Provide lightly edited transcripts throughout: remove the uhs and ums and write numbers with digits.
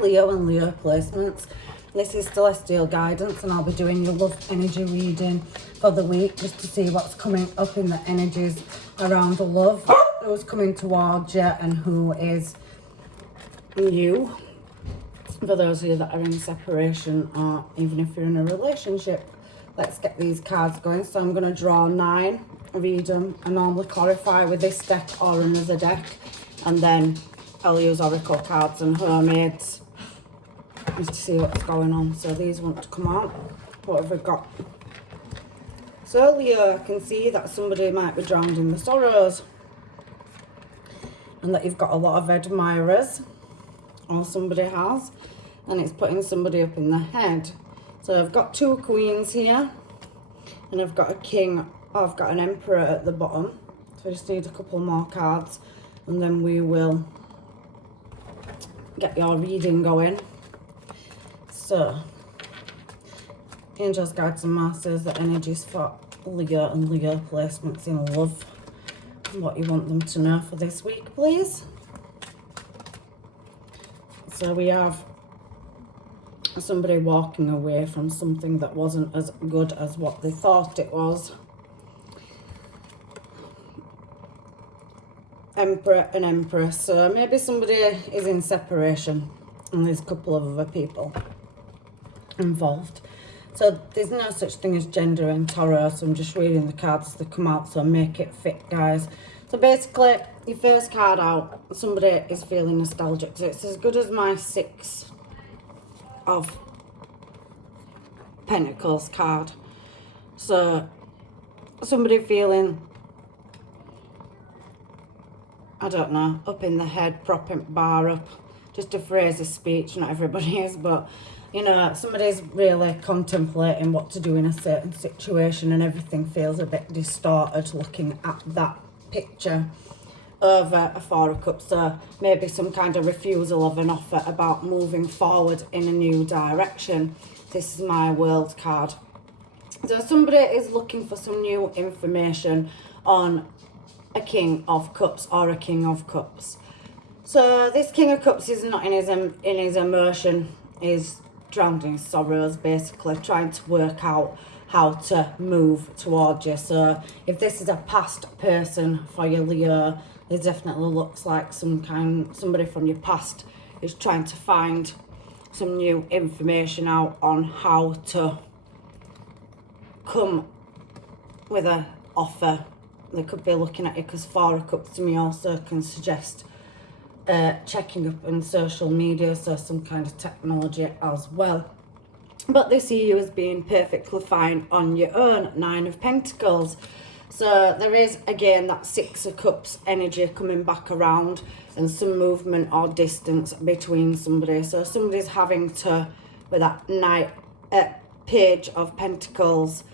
Leo and Leo placements. This is celestial guidance, and I'll be doing your love energy reading for the week just to see what's coming up in the energies around the love, who's coming towards you and who is you. For those of you that are in separation, or even if you're in a relationship, let's get these cards going. So I'm going to draw 9, read them. I normally clarify with this deck or another deck, and then I'll use oracle cards and mermaids just to see what's going on. So these want to come out. What have we got? So Leo, I can see that somebody might be drowned in the sorrows, and that you've got a lot of admirers, or somebody has, and it's putting somebody up in the head. So I've got 2 queens here, and I've got a king. I've got an emperor at the bottom. So I just need a couple more cards, and then we will get your reading going. So, angels, guides and masters, the energies for Leo and Leo placements in love. What you want them to know for this week, please. So we have somebody walking away from something that wasn't as good as what they thought it was. Emperor and Empress. So maybe somebody is in separation and there's a couple of other people involved. So there's no such thing as gender in tarot, so I'm just reading the cards as they come out, so make it fit, guys. So basically, your first card out, somebody is feeling nostalgic. So it's as good as my 6 of Pentacles card. So somebody feeling, I don't know, up in the head, propping bar up. Just a phrase of speech, not everybody is, but you know, somebody's really contemplating what to do in a certain situation, and everything feels a bit distorted looking at that picture over a 4 of Cups. So maybe some kind of refusal of an offer about moving forward in a new direction. This is my World card. So somebody is looking for some new information on a King of Cups or a King of Cups. So this King of Cups is not in his emotion, is drowned in his sorrows, basically trying to work out how to move towards you. So if this is a past person for you, Leo, it definitely looks like somebody from your past is trying to find some new information out on how to come with an offer. They could be looking at you, because 4 of Cups to me also can suggest checking up on social media, so some kind of technology as well. But they see you as being perfectly fine on your own. 9 of Pentacles. So there is again that 6 of Cups energy coming back around, and some movement or distance between somebody. So somebody's having to, with that Page of Pentacles,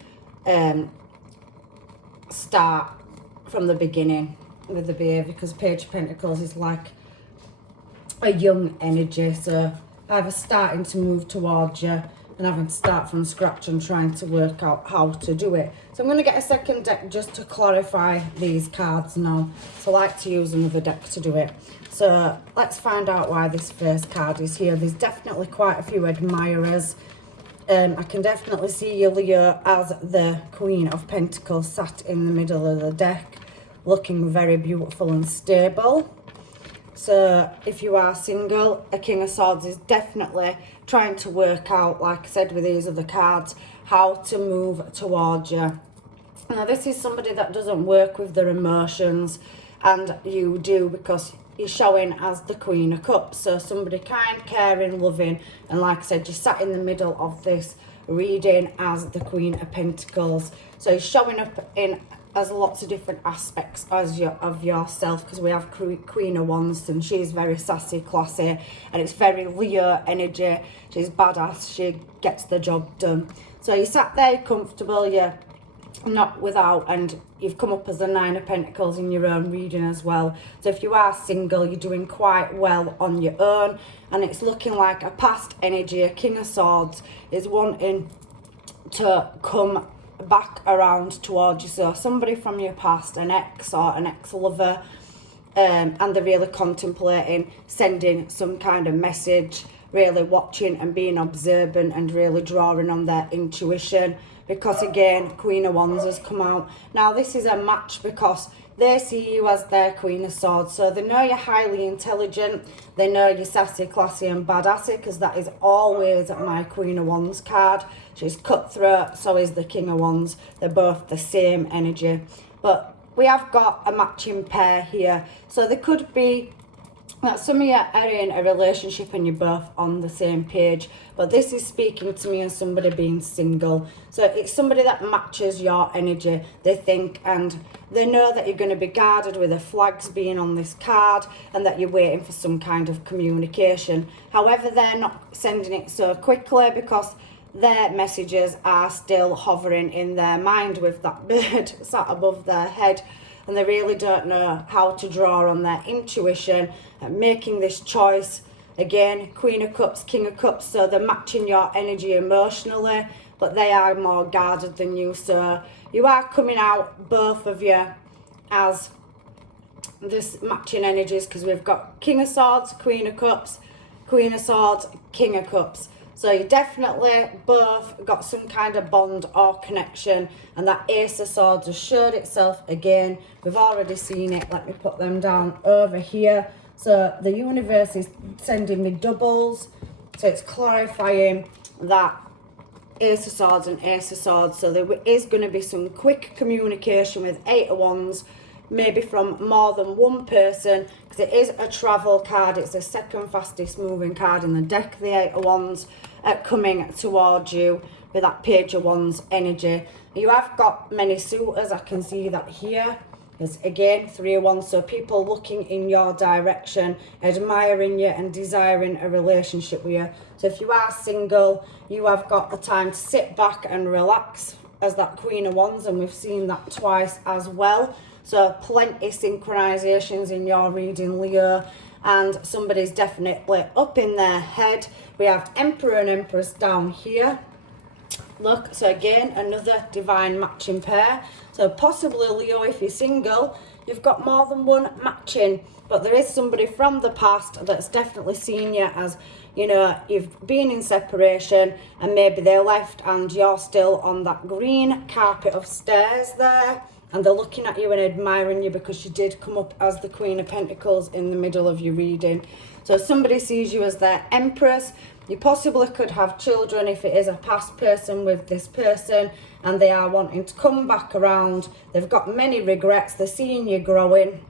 start from the beginning with the behaviour, because Page of Pentacles is like a young energy, so either starting to move towards you and having to start from scratch and trying to work out how to do it. So I'm going to get a second deck just to clarify these cards now. So I like to use another deck to do it. So let's find out why this first card is here. There's definitely quite a few admirers. I can definitely see you, Leo, as the Queen of Pentacles sat in the middle of the deck, looking very beautiful and stable. So if you are single, a King of Swords is definitely trying to work out, like I said with these other cards, how to move towards you. Now this is somebody that doesn't work with their emotions, and you do, because you're showing as the Queen of Cups. So somebody kind, caring, loving, and like I said, you sat in the middle of this reading as the Queen of Pentacles. So you're showing up in as lots of different aspects of yourself, because we have Queen of Wands, and she's very sassy, classy, and it's very Leo energy. She's badass, she gets the job done. So you sat there comfortable, you're not without, and you've come up as the 9 of Pentacles in your own reading as well. So if you are single, you're doing quite well on your own, and it's looking like a past energy. A King of Swords is wanting to come back around towards you. So somebody from your past, an ex or an ex-lover, and they're really contemplating sending some kind of message really watching and being observant and really drawing on their intuition, because again, Queen of Wands has come out. Now this is a match because they see you as their Queen of Swords, so they know you're highly intelligent, they know you're sassy, classy and badassy, because that is always my Queen of Wands card. She's cutthroat, so is the King of Wands. They're both the same energy, but we have got a matching pair here. So there could be that some of you are in a relationship and you're both on the same page, but this is speaking to me as somebody being single. So it's somebody that matches your energy, they think, and they know that you're going to be guarded with the flags being on this card, and that you're waiting for some kind of communication. However, they're not sending it so quickly because their messages are still hovering in their mind with that bird sat above their head, and they really don't know how to draw on their intuition and making this choice. Again, Queen of Cups, King of Cups, so they're matching your energy emotionally, but they are more guarded than you. So you are coming out, both of you, as this matching energies, because we've got King of Swords, Queen of Cups, Queen of Swords, King of Cups. So you definitely both got some kind of bond or connection, and that Ace of Swords has showed itself again. We've already seen it. Let me put them down over here. So the universe is sending me doubles, so it's clarifying that Ace of Swords and Ace of Swords. So there is going to be some quick communication with Eight of Wands, maybe from more than one person, because it is a travel card. It's the second fastest moving card in the deck, the Eight of Wands, coming towards you with that Page of Wands energy. You have got many suitors, I can see that here. There's again Three of Wands, so people looking in your direction, admiring you and desiring a relationship with you. So if you are single, you have got the time to sit back and relax as that Queen of Wands, and we've seen that twice as well. So plenty synchronizations in your reading, Leo, and somebody's definitely up in their head. We have Emperor and Empress down here. Look, so again, another divine matching pair. So possibly, Leo, if you're single, you've got more than one matching, but there is somebody from the past that's definitely seen you as, you know, you've been in separation and maybe they left and you're still on that green carpet of stairs there, and they're looking at you and admiring you because you did come up as the Queen of Pentacles in the middle of your reading. So somebody sees you as their Empress. You possibly could have children if it is a past person with this person, and they are wanting to come back around. They've got many regrets. They're seeing you growing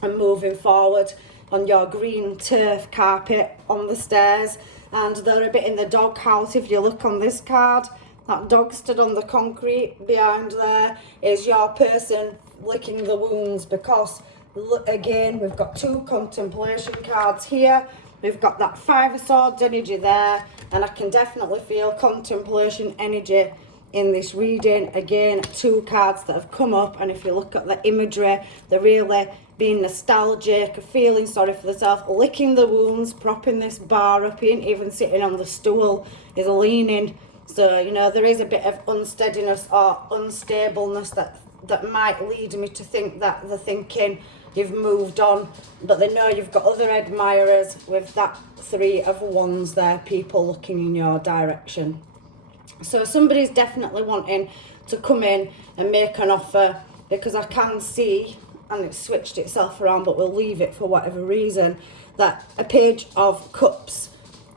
and moving forward on your green turf carpet on the stairs, and they're a bit in the doghouse. If you look on this card, that dog stood on the concrete behind there is your person licking the wounds, because look, again, we've got two contemplation cards here. We've got that Five of Swords energy there, and I can definitely feel contemplation energy in this reading. Again, two cards that have come up, and if you look at the imagery, they're really being nostalgic, feeling sorry for themselves, licking the wounds, propping this bar up in, even sitting on the stool is leaning. So, you know, there is a bit of unsteadiness or unstableness that might lead me to think that they're thinking you've moved on, but they know you've got other admirers with that Three of Wands there, people looking in your direction. So somebody's definitely wanting to come in and make an offer, because I can see, and it's switched itself around, but we'll leave it for whatever reason, that a Page of Cups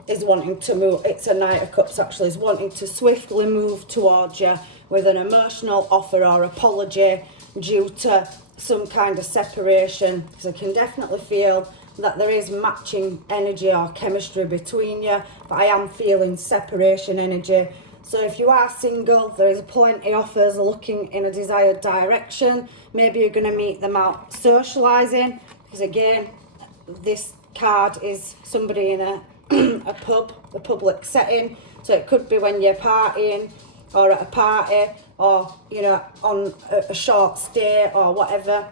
is wanting to move. It's a Knight of Cups actually, is wanting to swiftly move towards you with an emotional offer or apology due to some kind of separation, because I can definitely feel that there is matching energy or chemistry between you, but I am feeling separation energy. So if you are single, there is plenty of offers looking in a desired direction. Maybe you're going to meet them out socialising, because again, this card is somebody in a a public setting. So it could be when you're partying or at a party, or, you know, on a short stay or whatever,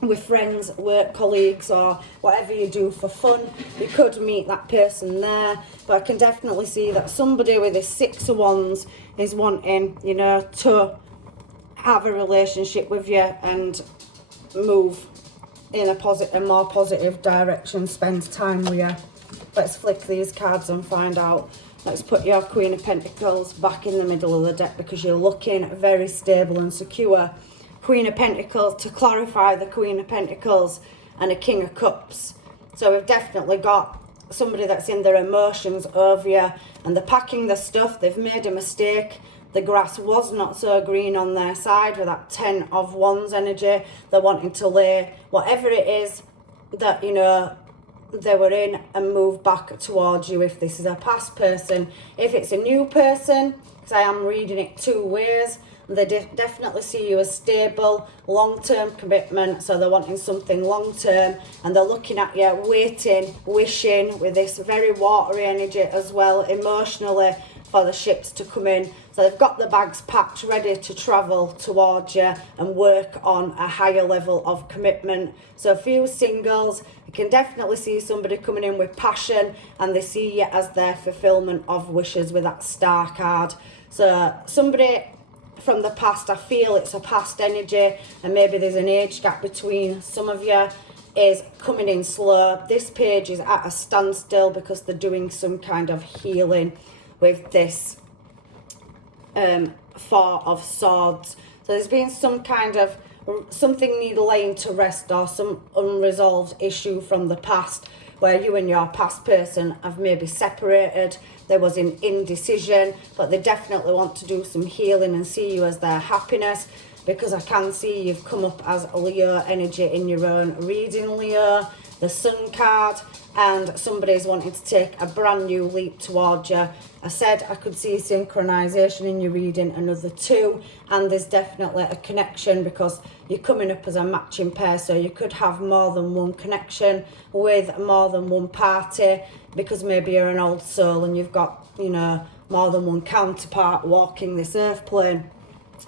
with friends, work colleagues, or whatever you do for fun. You could meet that person there, but I can definitely see that somebody with a Six of Wands is wanting, you know, to have a relationship with you and move in a more positive direction, spend time with you. Let's flick these cards and find out. Let's put your Queen of Pentacles back in the middle of the deck because you're looking very stable and secure. Queen of Pentacles, to clarify, the Queen of Pentacles and a King of Cups. So we've definitely got somebody that's in their emotions over you, and they're packing the stuff. They've made a mistake. The grass was not so green on their side with that 10 of Wands energy. They're wanting to lay whatever it is that, you know, they were in and move back towards you if this is a past person. If it's a new person, because I am reading it two ways, they definitely see you as stable, long-term commitment, so they're wanting something long-term, and they're looking at you, waiting, wishing, with this very watery energy as well, emotionally, for the ships to come in. So they've got the bags packed, ready to travel towards you and work on a higher level of commitment. So a few singles, you can definitely see somebody coming in with passion, and they see you as their fulfillment of wishes with that Star card. So somebody from the past, I feel it's a past energy, and maybe there's an age gap between some of you, is coming in slow. This page is at a standstill because they're doing some kind of healing with this Four of Swords. So there's been some kind of something need laying to rest, or some unresolved issue from the past where you and your past person have maybe separated. There was an indecision, but they definitely want to do some healing and see you as their happiness, because I can see you've come up as Leo energy in your own reading, Leo, the Sun card, and somebody's wanting to take a brand new leap towards you. I said I could see synchronization in your reading, another two, and there's definitely a connection because you're coming up as a matching pair, so you could have more than one connection with more than one party, because maybe you're an old soul and you've got, you know, more than one counterpart walking this earth plane.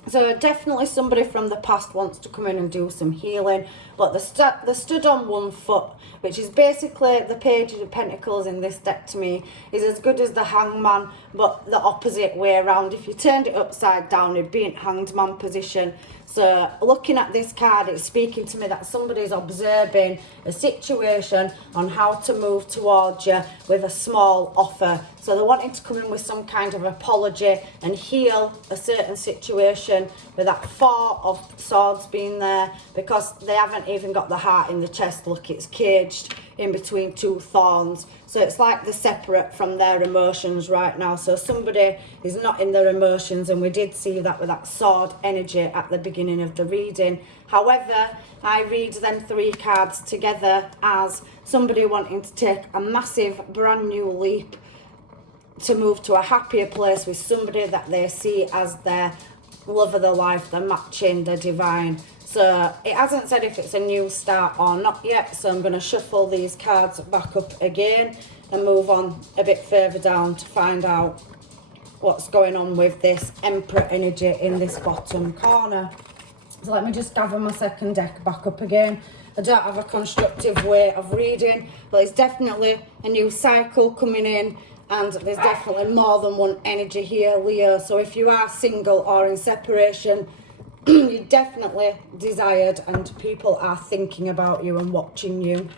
So definitely somebody from the past wants to come in and do some healing, but they stood on one foot, which is basically the Page of Pentacles in this deck to me is as good as the Hangman, but the opposite way around. If you turned it upside down, it'd be in Hanged Man position. So looking at this card, it's speaking to me that somebody's observing a situation on how to move towards you with a small offer. So they're wanting to come in with some kind of apology and heal a certain situation with that Four of Swords being there, because they haven't even got the heart in the chest. Look, it's caged in between two thorns. So it's like they're separate from their emotions right now. So somebody is not in their emotions, and we did see that with that sword energy at the beginning of the reading. However, I read them three cards together as somebody wanting to take a massive brand new leap to move to a happier place with somebody that they see as their love of their life, their matching, their divine. So it hasn't said if it's a new start or not yet, so I'm going to shuffle these cards back up again and move on a bit further down to find out what's going on with this Emperor energy in this bottom corner. So let me just gather my second deck back up again. I don't have a constructive way of reading, but it's definitely a new cycle coming in, and there's definitely more than one energy here, Leo. So if you are single or in separation, you're definitely desired, and people are thinking about you and watching you.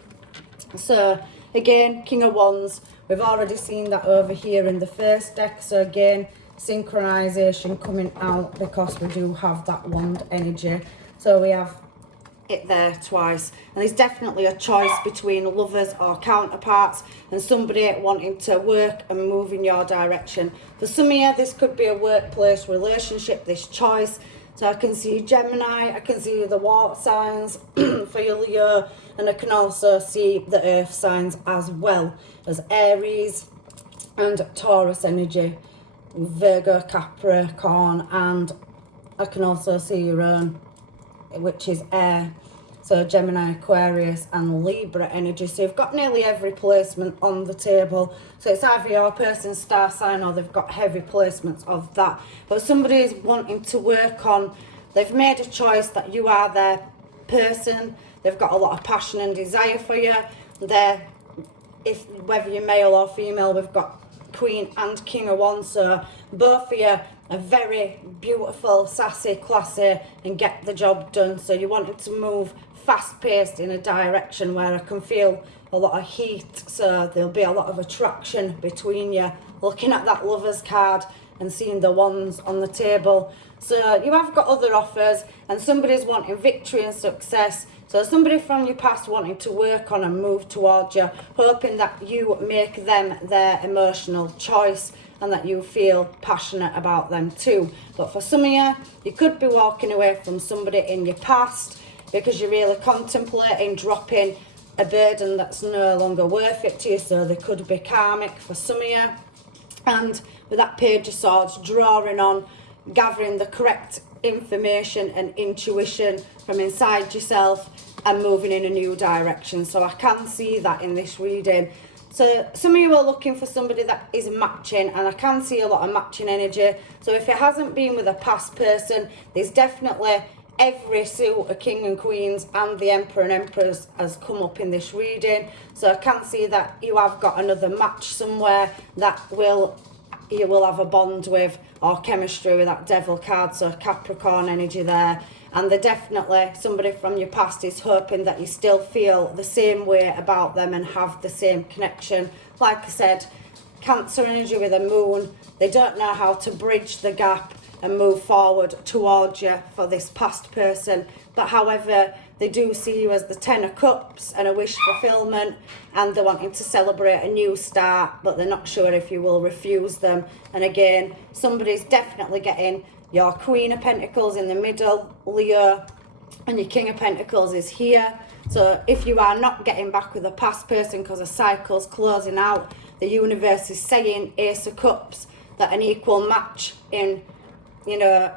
So again, King of Wands, we've already seen that over here in the first deck. So again, synchronization coming out because we do have that wand energy. So we have it there twice, and there's definitely a choice between lovers or counterparts and somebody wanting to work and move in your direction. For some of you, this could be a workplace relationship, this choice. So I can see Gemini, I can see the water signs for your Leo, and I can also see the earth signs as well as Aries and Taurus energy, Virgo, Capricorn, and I can also see your own, which is air. So Gemini, Aquarius and Libra energy. So you've got nearly every placement on the table. So it's either your person's star sign or they've got heavy placements of that. But somebody is wanting to work on, they've made a choice that you are their person. They've got a lot of passion and desire for you. Whether you're male or female, we've got Queen and King of Wands. So both of you are very beautiful, sassy, classy, and get the job done. So you wanted to move fast-paced in a direction where I can feel a lot of heat, so there'll be a lot of attraction between you. Looking at that Lovers card and seeing the wands on the table. So you have got other offers, and somebody's wanting victory and success. So somebody from your past wanting to work on and move towards you, hoping that you make them their emotional choice and that you feel passionate about them too. But for some of you, you could be walking away from somebody in your past because you're really contemplating dropping a burden that's no longer worth it to you. So they could be karmic for some of you. And with that Page of Swords, drawing on, gathering the correct information and intuition from inside yourself and moving in a new direction. So I can see that in this reading. So some of you are looking for somebody that is matching, and I can see a lot of matching energy. So if it hasn't been with a past person, there's definitely every suit of King and Queens and the Emperor and Empress has come up in this reading. So I can see that you have got another match somewhere that you will have a bond with, or chemistry with that Devil card. So Capricorn energy there. And they're definitely, somebody from your past is hoping that you still feel the same way about them and have the same connection. Like I said, Cancer energy with a moon. They don't know how to bridge the gap and move forward towards you for this past person. But however, they do see you as the Ten of Cups and a wish fulfillment, and they're wanting to celebrate a new start, but they're not sure if you will refuse them. And again, somebody's definitely getting your Queen of Pentacles in the middle, Leo, and your King of Pentacles is here. So if you are not getting back with a past person because a cycle's closing out, the universe is saying Ace of Cups, that an equal match in, you know,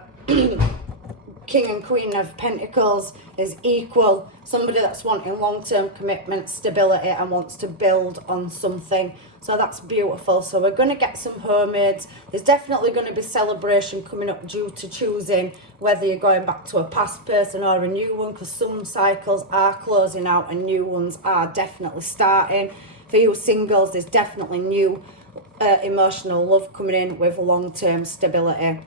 King and Queen of Pentacles is equal. Somebody that's wanting long-term commitment, stability, and wants to build on something. So that's beautiful. So we're going to get some homemades. There's definitely going to be celebration coming up due to choosing whether you're going back to a past person or a new one, because some cycles are closing out and new ones are definitely starting. For you singles, there's definitely new emotional love coming in with long-term stability.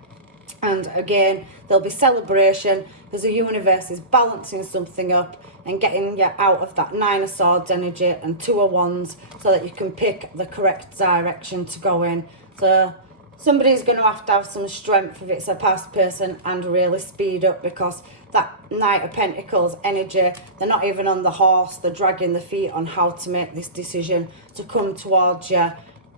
And again, there'll be celebration because the universe is balancing something up and getting you out of that Nine of Swords energy and Two of Wands so that you can pick the correct direction to go in. So somebody's going to have some strength if it's a past person and really speed up, because that Knight of Pentacles energy, they're not even on the horse, they're dragging the feet on how to make this decision to come towards you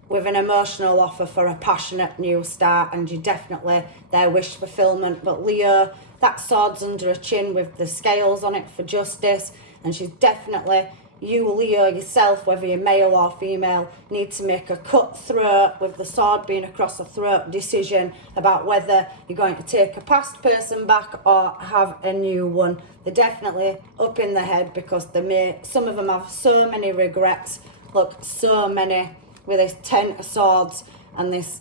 with an emotional offer for a passionate new start, and you definitely their wish fulfillment. But Leo, that sword's under her chin with the scales on it for justice, and she's definitely, you Leo yourself, whether you're male or female, need to make a cutthroat with the sword being across the throat decision about whether you're going to take a past person back or have a new one. They're definitely up in the head because some of them have so many regrets. Look, so many, with this Ten of Swords and this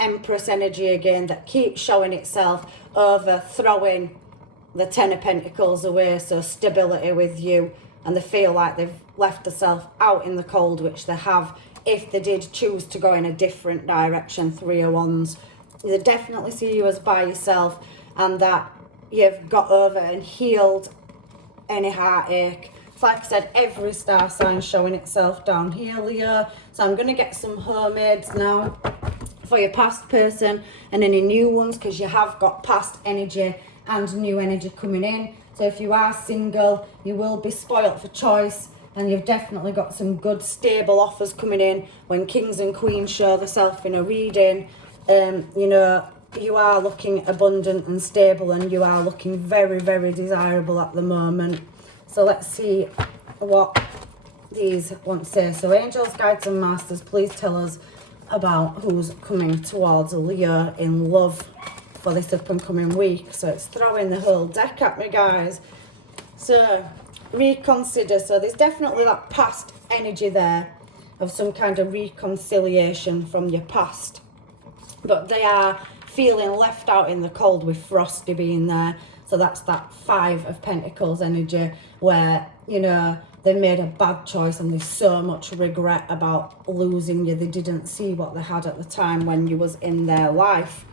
Empress energy again that keeps showing itself, overthrowing the Ten of Pentacles away. So stability with you, and they feel like they've left themselves out in the cold, which they have if they did choose to go in a different direction. Three of Wands, they definitely see you as by yourself, and that you've got over and healed any heartache. Like I said, every star sign showing itself down here, Leo. So I'm going to get some homemades now for your past person and any new ones, because you have got past energy and new energy coming in. So if you are single, you will be spoilt for choice, and you've definitely got some good stable offers coming in when Kings and Queens show themselves in a reading. You know, you are looking abundant and stable, and you are looking very, very desirable at the moment. So let's see what these want to say. So angels, guides and masters, please tell us about who's coming towards a Leo in love for this up and coming week. So it's throwing the whole deck at me, guys. So reconsider. So there's definitely that past energy there of some kind of reconciliation from your past. But they are feeling left out in the cold with Frosty being there. So that's that Five of Pentacles energy where, you know, they made a bad choice and there's so much regret about losing you. They didn't see what they had at the time when you was in their life.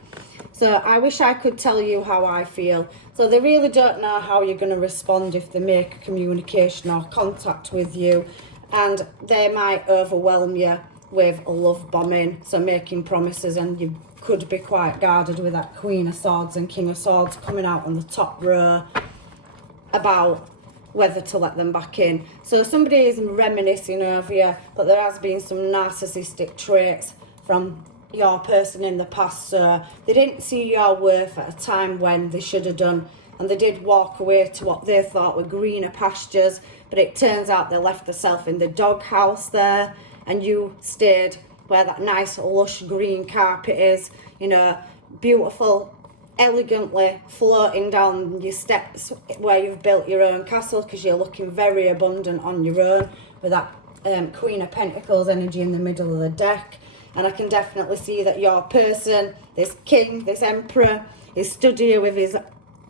So I wish I could tell you how I feel. So they really don't know how you're going to respond if they make communication or contact with you. and they might overwhelm you with love bombing, so making promises, and you could be quite guarded with that Queen of Swords and King of Swords coming out on the top row about whether to let them back in. So somebody is reminiscing over you, but there has been some narcissistic traits from your person in the past, so they didn't see your worth at a time when they should have done, and they did walk away to what they thought were greener pastures, but it turns out they left themselves in the doghouse there, and you stayed where that nice lush green carpet is, you know, beautiful, elegantly floating down your steps where you've built your own castle, because you're looking very abundant on your own with that Queen of Pentacles energy in the middle of the deck. And I can definitely see that your person, this king, this emperor, is stood here with his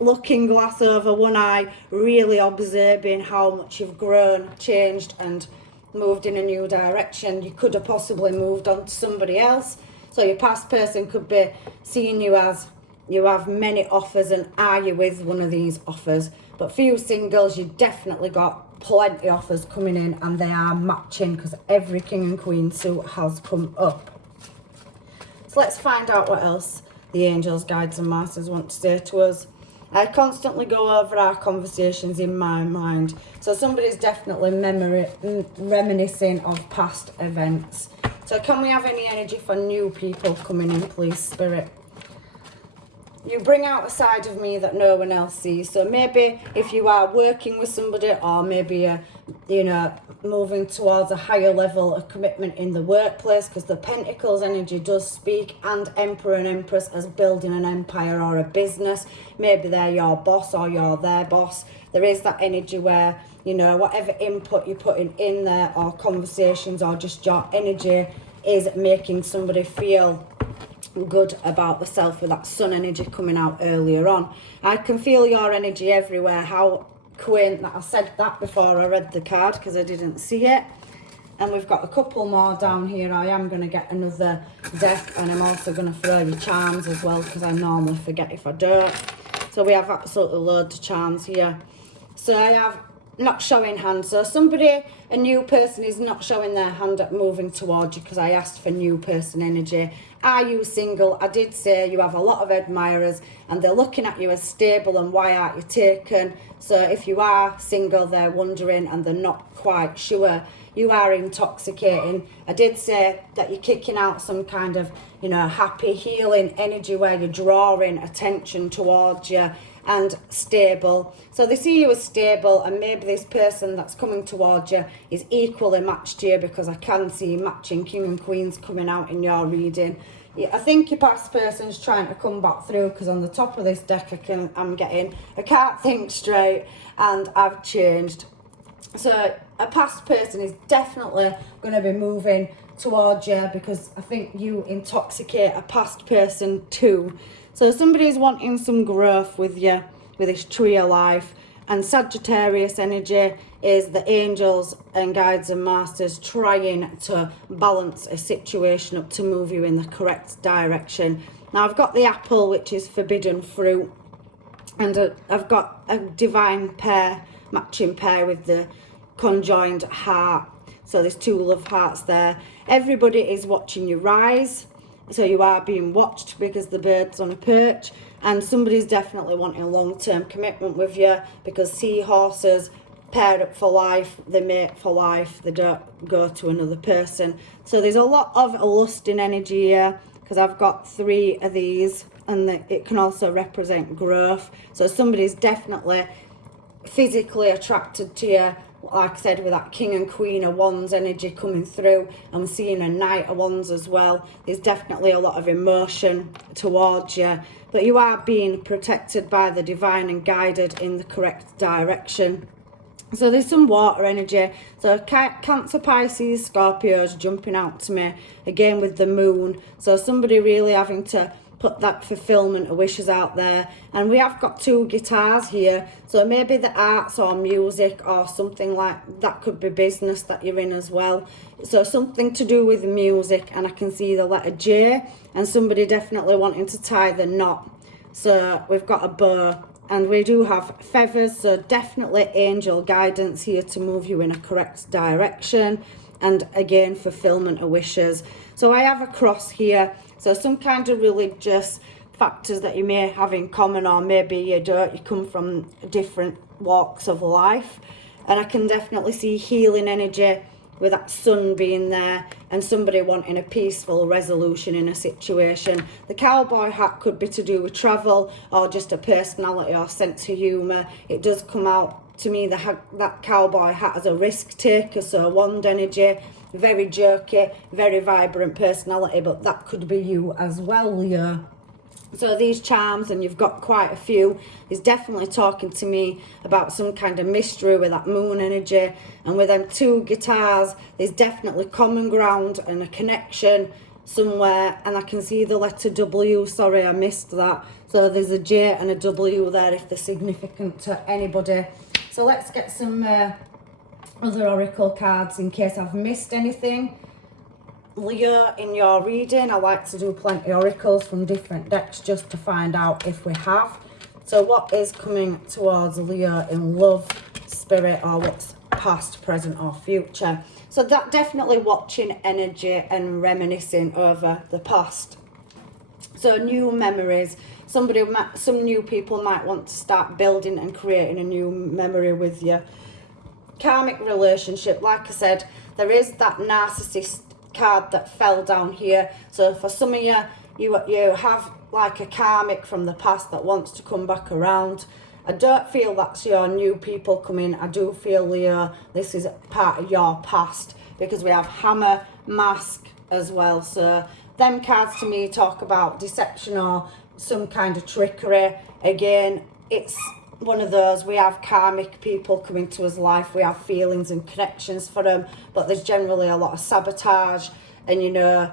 looking glass over one eye, really observing how much you've grown, changed and moved in a new direction. You could have possibly moved on to somebody else. So your past person could be seeing you as you have many offers, and are you with one of these offers? But for you singles, you definitely got plenty offers coming in, and they are matching because every king and queen suit has come up. So let's find out what else the angels, guides and masters want to say to us. I constantly go over our conversations in my mind. So somebody's definitely reminiscing of past events. So can we have any energy for new people coming in, please, Spirit? You bring out a side of me that no one else sees. So maybe if you are working with somebody, or maybe you're, you know, moving towards a higher level of commitment in the workplace, because the Pentacles energy does speak, and Emperor and Empress as building an empire or a business. Maybe they're your boss or you're their boss. There is that energy where, you know, whatever input you're putting in there, or conversations, or just your energy is making somebody feel good about the self, with that sun energy coming out earlier on. I can feel your energy everywhere. How quaint that I said that before I read the card, because I didn't see it. And we've got a couple more down here. I am going to get another deck, and I'm also going to throw you charms as well, because I normally forget if I don't. So we have absolutely loads of charms here. So I have not showing hand. So somebody, a new person, is not showing their hand at moving towards you, because I asked for new person energy. Are you single? I did say you have a lot of admirers, and they're looking at you as stable, and why aren't you taken? So if you are single, they're wondering and they're not quite sure. You are intoxicating. I did say that you're kicking out some kind of, you know, happy, healing energy where you're drawing attention towards you, and stable. So they see you as stable, and maybe this person that's coming towards you is equally matched to you, because I can see matching king and queens coming out in your reading. Yeah, I think your past person's trying to come back through, because on the top of this deck I'm getting, I can't think straight and I've changed. So a past person is definitely going to be moving towards you, because I think you intoxicate a past person too. So somebody's wanting some growth with you, with this tree of life. And Sagittarius energy is the angels and guides and masters trying to balance a situation up to move you in the correct direction. Now I've got the apple, which is forbidden fruit, and I've got a divine pair, matching pair with the conjoined heart. So there's two love hearts there. Everybody is watching you rise. So you are being watched, because the bird's on a perch, and somebody's definitely wanting a long-term commitment with you, because seahorses pair up for life, they mate for life, they don't go to another person. So there's a lot of lusting energy here, because I've got 3 of these, and it can also represent growth. So somebody's definitely physically attracted to you. Like I said, with that king and queen of wands energy coming through, I'm seeing a knight of wands as well. There's definitely a lot of emotion towards you, but you are being protected by the divine and guided in the correct direction. So there's some water energy. So Cancer, Pisces, Scorpios jumping out to me again with the moon. So somebody really having to put that fulfillment of wishes out there. And we have got 2 guitars here, so maybe the arts or music or something like that, could be business that you're in as well. So something to do with music, and I can see the letter J, and somebody definitely wanting to tie the knot. So we've got a bow And we do have feathers, so definitely angel guidance here to move you in a correct direction. And again, fulfillment of wishes. So I have a cross here. So some kind of religious factors that you may have in common, or maybe you don't, you come from different walks of life. And I can definitely see healing energy with that sun being there, and somebody wanting a peaceful resolution in a situation. The cowboy hat could be to do with travel, or just a personality or sense of humour. It does come out to me that cowboy hat as a risk taker, so wand energy, very jerky, very vibrant personality, but that could be you as well, Leo. So these charms, and you've got quite a few, is definitely talking to me about some kind of mystery with that moon energy. And with them two guitars, there's definitely common ground and a connection somewhere. And I can see the letter W. Sorry, I missed that. So there's a J and a W there if they're significant to anybody. So let's get some other oracle cards in case I've missed anything. Leo, in your reading, I like to do plenty of oracles from different decks just to find out if we have. So what is coming towards Leo in love, spirit, or what's past, present, or future? So that definitely watching energy and reminiscing over the past. So new memories. Some new people might want to start building and creating a new memory with you. Karmic relationship, like I said, there is that narcissist card that fell down here. So for some of you, you have like a karmic from the past that wants to come back around. I don't feel that's your new people coming. I do feel, Leo, this is part of your past, because we have hammer, mask as well. So them cards to me talk about deception or some kind of trickery. Again, it's one of those, we have karmic people coming to us life, we have feelings and connections for them, but there's generally a lot of sabotage. And you know,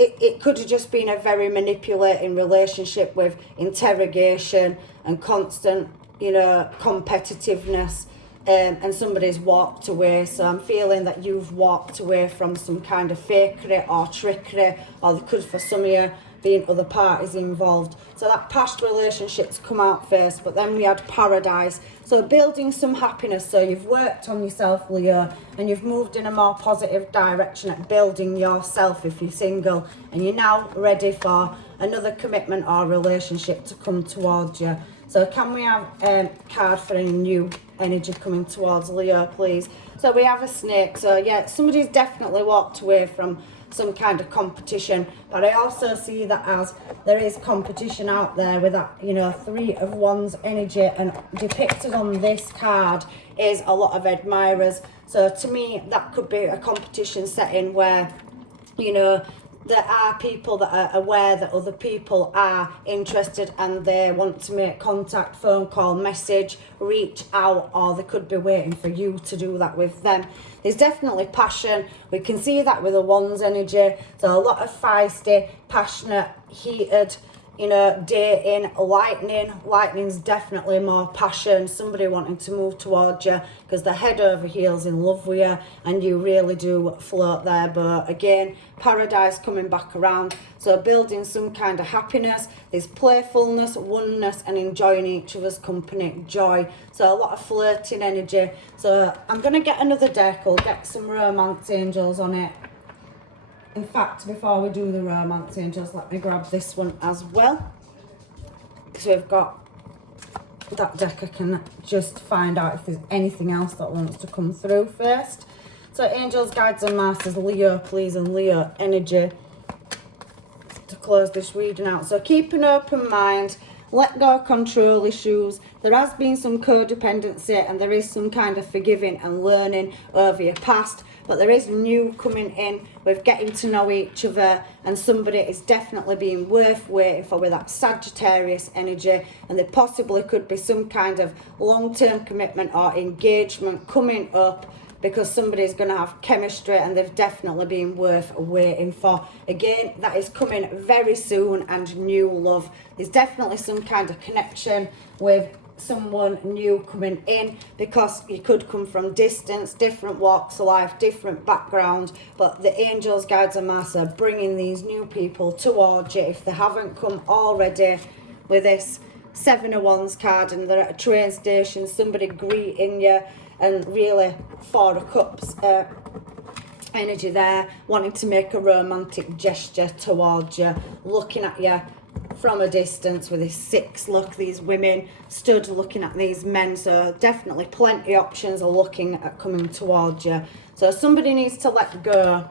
it could have just been a very manipulating relationship with interrogation and constant, you know, competitiveness, and somebody's walked away. So I'm feeling that you've walked away from some kind of fakery or trickery, or there could, for some of you, being other parties involved. So that past relationships come out first, but then we had paradise. So building some happiness. So you've worked on yourself, Leo, and you've moved in a more positive direction at building yourself if you're single, and you're now ready for another commitment or relationship to come towards you. So can we have a card for any new energy coming towards Leo, please? So we have a snake. So yeah, somebody's definitely walked away from some kind of competition, but I also see that as there is competition out there with that, you know, Three of Wands energy, and depicted on this card is a lot of admirers. So to me, that could be a competition setting where, you know, there are people that are aware that other people are interested and they want to make contact, phone call, message, reach out, or they could be waiting for you to do that with them. There's definitely passion. We can see that with the Wands energy. So a lot of feisty, passionate, heated, you know, dating. Lightning's definitely more passion, somebody wanting to move towards you because they're head over heels in love with you, and you really do float their boat. Again, paradise coming back around. So building some kind of happiness. There's playfulness, oneness, and enjoying each other's company, joy. So a lot of flirting energy. So I'm going to get another deck. I'll get some romance angels on it. In fact, before we do the romance angels, let me grab this one as well, because we've got that deck. I can just find out if there's anything else that wants to come through first. So angels, guides and masters, Leo please, and Leo energy to close this reading out. So keep an open mind, let go of control issues. There has been some codependency, and there is some kind of forgiving and learning over your past, but there is new coming in with getting to know each other, and somebody is definitely being worth waiting for with that Sagittarius energy, and there possibly could be some kind of long-term commitment or engagement coming up, because somebody's going to have chemistry and they've definitely been worth waiting for. Again, that is coming very soon, and new love. There's definitely some kind of connection with someone new coming in, because you could come from distance, different walks of life, different background, but the angels, guides and masters are bringing these new people towards you if they haven't come already with this Seven of Wands card, and they're at a train station, somebody greeting you, and really Four of Cups energy there, wanting to make a romantic gesture towards you, looking at you from a distance with this 6 look. These women stood looking at these men, so definitely plenty of options are looking at coming towards you. So somebody needs to let go.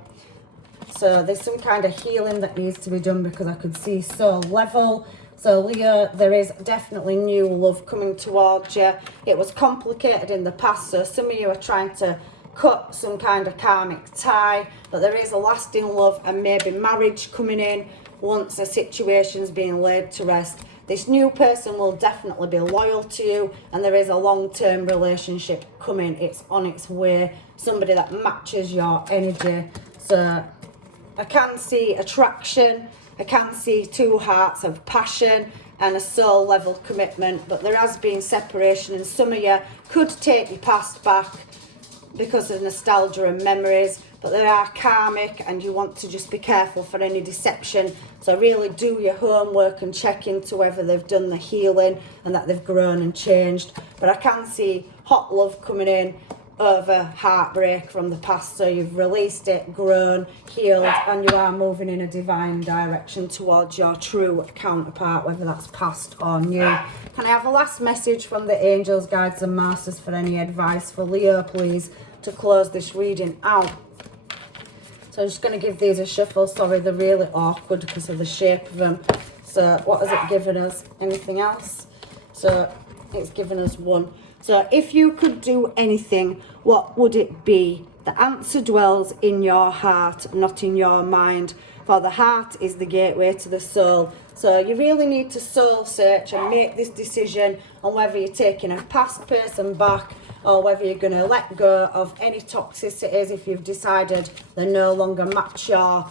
So there's some kind of healing that needs to be done, because I could see soul level. So Leo, there is definitely new love coming towards you. It was complicated in the past, so some of you are trying to cut some kind of karmic tie, but there is a lasting love and maybe marriage coming in once a situation's being laid to rest. This new person will definitely be loyal to you, and there is a long-term relationship coming. It's on its way. Somebody that matches your energy. So I can see attraction. I can see 2 hearts of passion and a soul level commitment, but there has been separation, and some of you could take your past back because of nostalgia and memories, but they are karmic, and you want to just be careful for any deception. So really do your homework and check into whether they've done the healing and that they've grown and changed. But I can see hot love coming in over heartbreak from the past. So you've released it, grown, healed, and you are moving in a divine direction towards your true counterpart, whether that's past or new. Can I have a last message from the angels, guides and masters for any advice for Leo, please, to close this reading out? So I'm just going to give these a shuffle. Sorry, they're really awkward because of the shape of them. So what has it given us? Anything else? So it's given us 1. So if you could do anything, what would it be? The answer dwells in your heart, not in your mind. For the heart is the gateway to the soul. So you really need to soul search and make this decision on whether you're taking a past person back, or whether you're going to let go of any toxicities if you've decided they no longer match your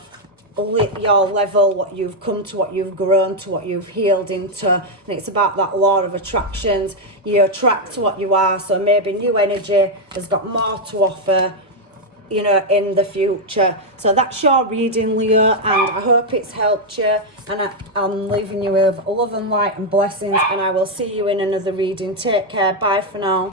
level, what you've come to, what you've grown to, what you've healed into. And it's about that law of attractions. You attract what you are, so maybe new energy has got more to offer, you know, in the future. So that's your reading, Leo, and I hope it's helped you, and I'm leaving you with love and light and blessings, and I will see you in another reading. Take care. Bye for now.